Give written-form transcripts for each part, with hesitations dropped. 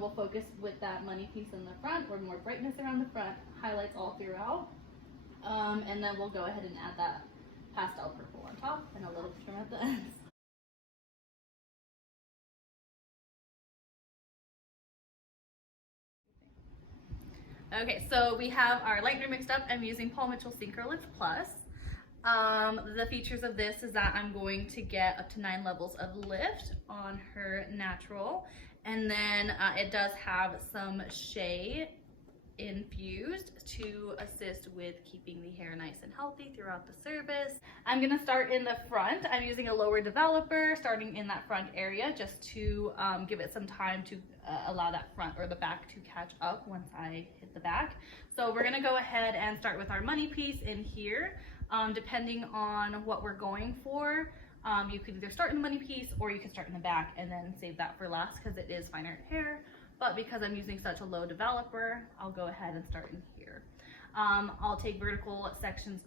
We'll focus with that money piece in the front, or more brightness around the front, highlights all throughout. And then we'll go ahead and add that pastel purple on top and a little trim at the ends. Okay, so we have our lightener mixed up. I'm using Paul Mitchell Synchrolift Plus. The features of this is that I'm going to get up to 9 levels of lift on her natural, and then it does have some shea infused to assist with keeping the hair nice and healthy throughout the service. I'm going to start in the front. I'm using a lower developer, starting in that front area, just to give it some time to allow that front or the back to catch up once I hit the back. So we're going to go ahead and start with our money piece in here. Depending on what we're going for, you could either start in the money piece or you can start in the back and then save that for last because it is finer hair. But because I'm using such a low developer, I'll go ahead and start in here. I'll take vertical sections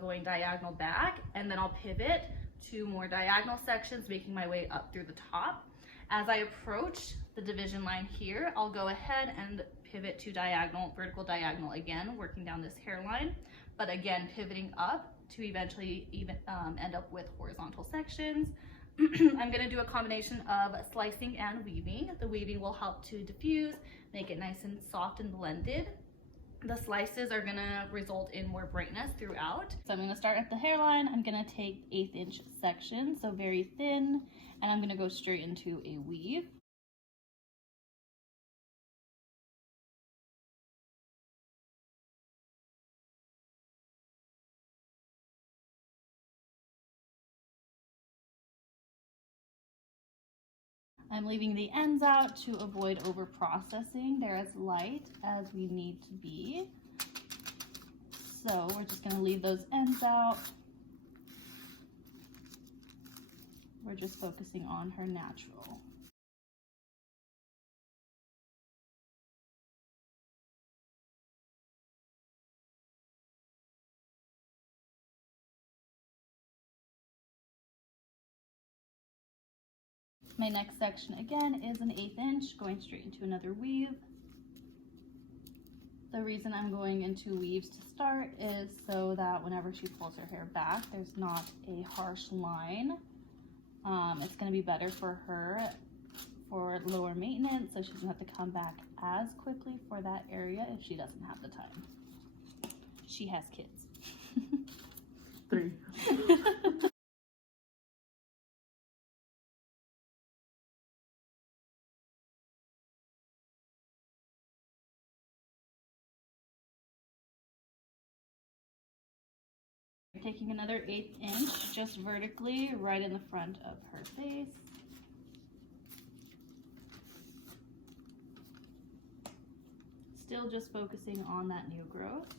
going diagonal back, and then I'll pivot to more diagonal sections, making my way up through the top. As I approach the division line here, I'll go ahead and pivot to diagonal, vertical diagonal again, working down this hairline, but again pivoting up to eventually end up with horizontal sections. I'm going to do a combination of slicing and weaving. The weaving will help to diffuse, make it nice and soft and blended. The slices are going to result in more brightness throughout. So I'm going to start at the hairline. I'm going to take 1/8 inch sections, so very thin, and I'm going to go straight into a weave. I'm leaving the ends out to avoid over processing. They're as light as we need to be. So we're just going to leave those ends out. We're just focusing on her natural. My next section again is an 1/8 inch, going straight into another weave. The reason I'm going into weaves to start is so that whenever she pulls her hair back, there's not a harsh line. It's going to be better for her for lower maintenance, so she doesn't have to come back as quickly for that area if she doesn't have the time. She has kids. 3. Taking another 1/8 inch just vertically right in the front of her face. Still just focusing on that new growth.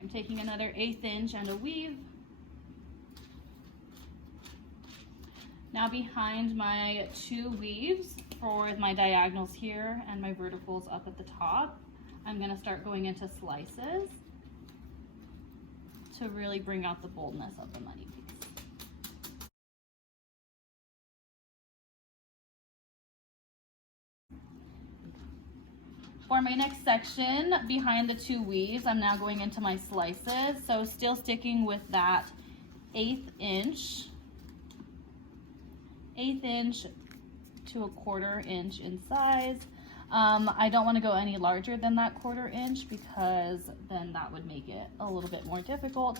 I'm taking another 1/8 inch and a weave. Now behind my 2 weaves for my diagonals here and my verticals up at the top, I'm going to start going into slices to really bring out the boldness of the money piece. For my next section, behind the 2 weaves, I'm now going into my slices. So still sticking with that 1/8 inch to a 1/4 inch in size. I don't want to go any larger than that 1/4 inch because then that would make it a little bit more difficult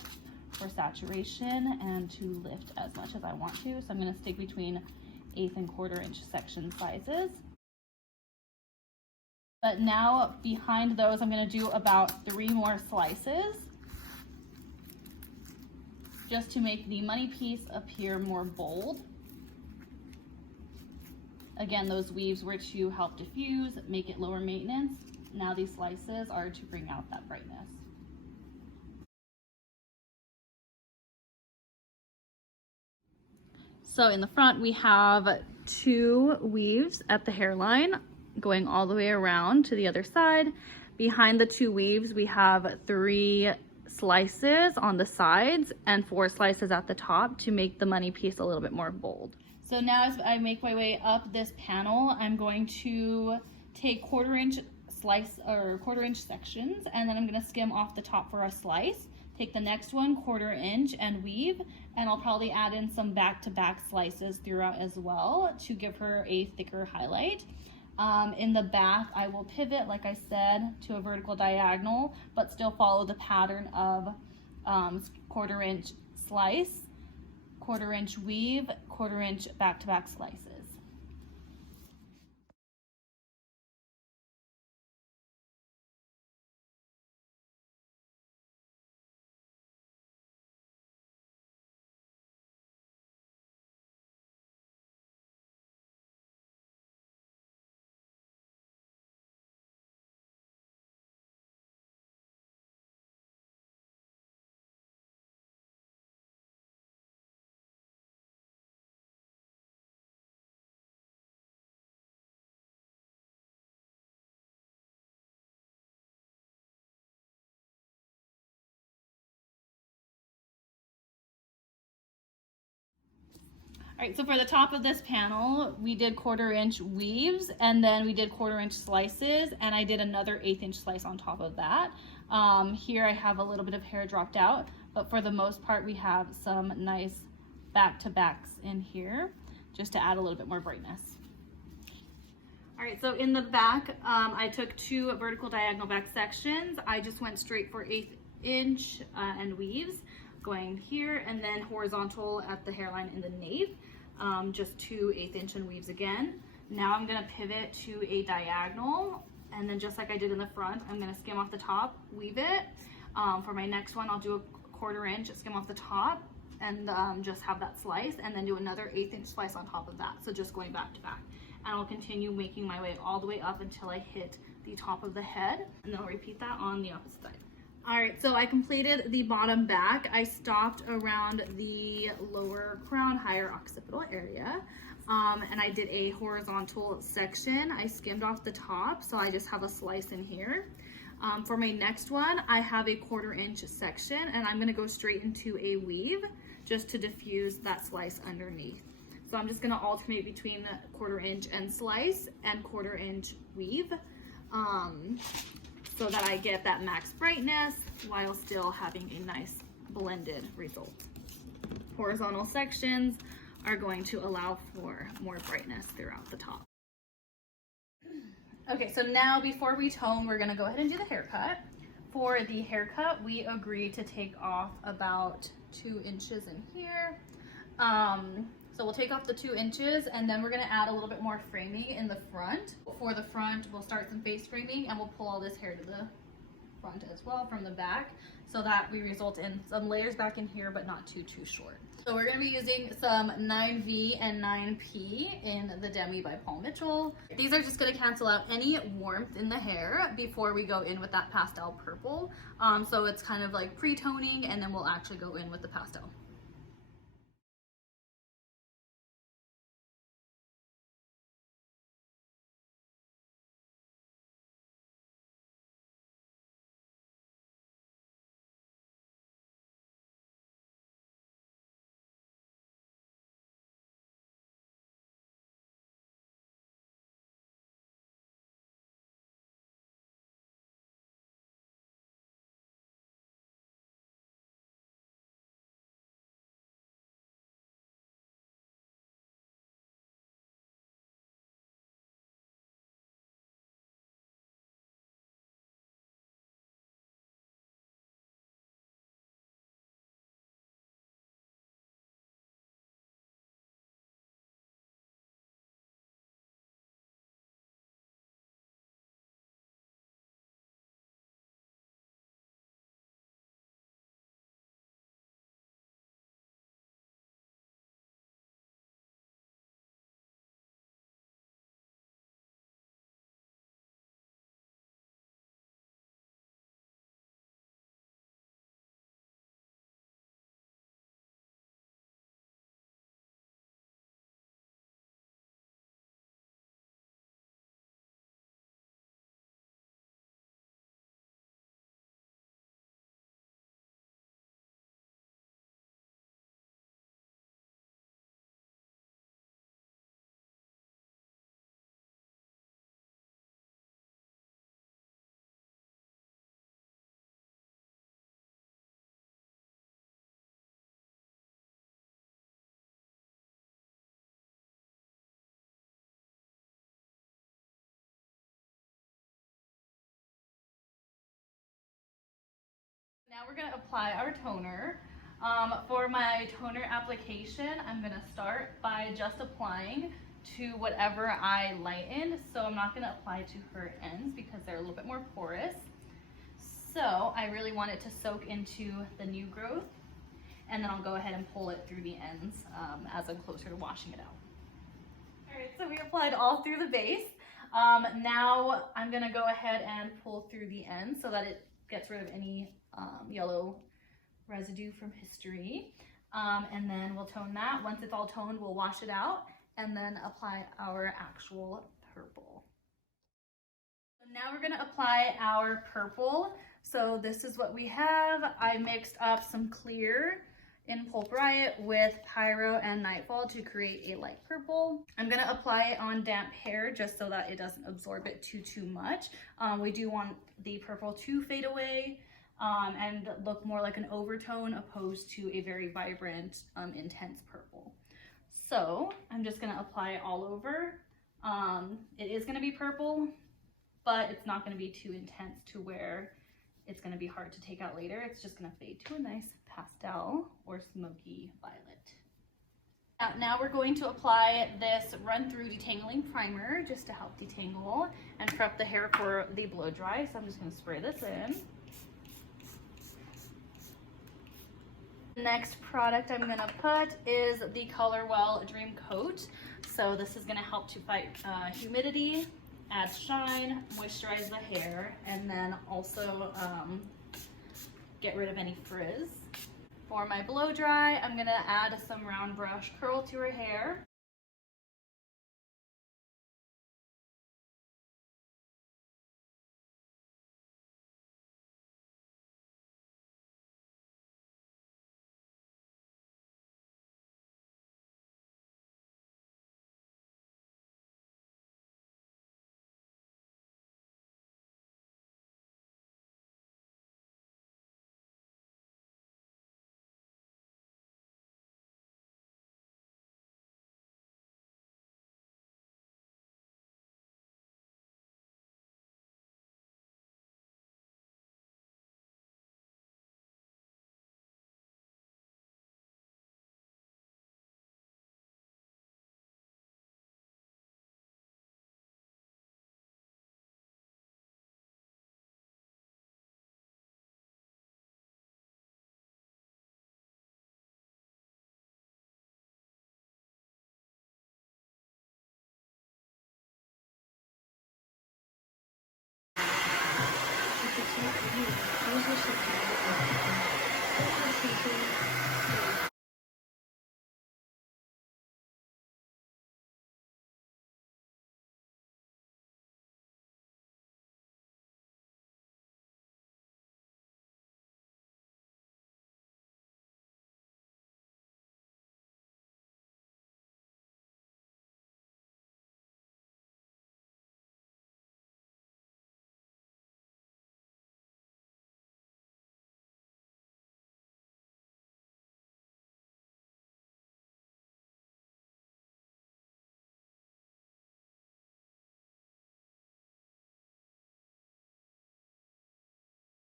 for saturation and to lift as much as I want to. So I'm going to stick between 1/8 and 1/4 inch section sizes. But now behind those, I'm going to do about 3 more slices just to make the money piece appear more bold. Again, those weaves were to help diffuse, make it lower maintenance. Now these slices are to bring out that brightness. So in the front, we have 2 weaves at the hairline, going all the way around to the other side. Behind the 2 weaves, we have 3 slices on the sides and 4 slices at the top to make the money piece a little bit more bold. So now as I make my way up this panel, I'm going to take 1/4 inch slice or 1/4 inch sections, and then I'm going to skim off the top for a slice. Take the next one 1/4 inch and weave, and I'll probably add in some back-to-back slices throughout as well to give her a thicker highlight. In the back, I will pivot, like I said, to a vertical diagonal, but still follow the pattern of 1/4 inch slice, 1/4 inch weave, 1/4 inch back-to-back slices. All right, so for the top of this panel, we did 1/4 inch weaves, and then we did 1/4 inch slices, and I did another 1/8 inch slice on top of that. Here I have a little bit of hair dropped out, but for the most part, we have some nice back-to-backs in here, just to add a little bit more brightness. All right, so in the back, I took 2 vertical diagonal back sections. I just went straight for 1/8 inch and weaves, going here, and then horizontal at the hairline in the nape, just 2 1/8 inch and weaves again. Now I'm gonna pivot to a diagonal, and then just like I did in the front, I'm gonna skim off the top, weave it. For my next one, I'll do a 1/4 inch, skim off the top, and just have that slice, and then do another 1/8 inch slice on top of that. So just going back to back. And I'll continue making my way all the way up until I hit the top of the head, and then I'll repeat that on the opposite side. All right, so I completed the bottom back. I stopped around the lower crown, higher occipital area, and I did a horizontal section. I skimmed off the top, so I just have a slice in here. For my next one, I have a 1/4 inch section, and I'm gonna go straight into a weave just to diffuse that slice underneath. So I'm just gonna alternate between the 1/4 inch and slice and 1/4 inch weave, so that I get that max brightness while still having a nice blended result. Horizontal sections are going to allow for more brightness throughout the top. Okay, so now before we tone, we're gonna go ahead and do the haircut. For the haircut, we agreed to take off about 2 inches in here. So we'll take off the 2 inches, and then we're gonna add a little bit more framing in the front. For the front, we'll start some face framing, and we'll pull all this hair to the front as well from the back, so that we result in some layers back in here, but not too short. So we're gonna be using some 9V and 9P in the Demi by Paul Mitchell. These are just gonna cancel out any warmth in the hair before we go in with that pastel purple. So it's kind of like pre-toning, and then we'll actually go in with the pastel. Now we're gonna apply our toner. For my toner application, I'm gonna start by just applying to whatever I lighten. So I'm not gonna apply to her ends because they're a little bit more porous. So I really want it to soak into the new growth, and then I'll go ahead and pull it through the ends as I'm closer to washing it out. All right, so we applied all through the base. Now I'm gonna go ahead and pull through the ends so that it gets rid of any yellow residue from history. And then we'll tone that. Once it's all toned, we'll wash it out and then apply our actual purple. So now we're gonna apply our purple. So this is what we have. I mixed up some clear in Pulp Riot with Pyro and Nightfall to create a light purple. I'm gonna apply it on damp hair just so that it doesn't absorb it too much. We do want the purple to fade away and look more like an overtone opposed to a very vibrant, intense purple. So I'm just gonna apply it all over. It is gonna be purple, but it's not gonna be too intense to where it's gonna be hard to take out later. It's just gonna fade to a nice pastel or smoky violet. Now we're going to apply this run through detangling primer just to help detangle and prep the hair for the blow dry. So I'm just gonna spray this in. The next product I'm gonna put is the Color Well Dream Coat. So this is gonna help to fight humidity, add shine, moisturize the hair, and then also get rid of any frizz. For my blow dry, I'm gonna add some round brush curl to her hair.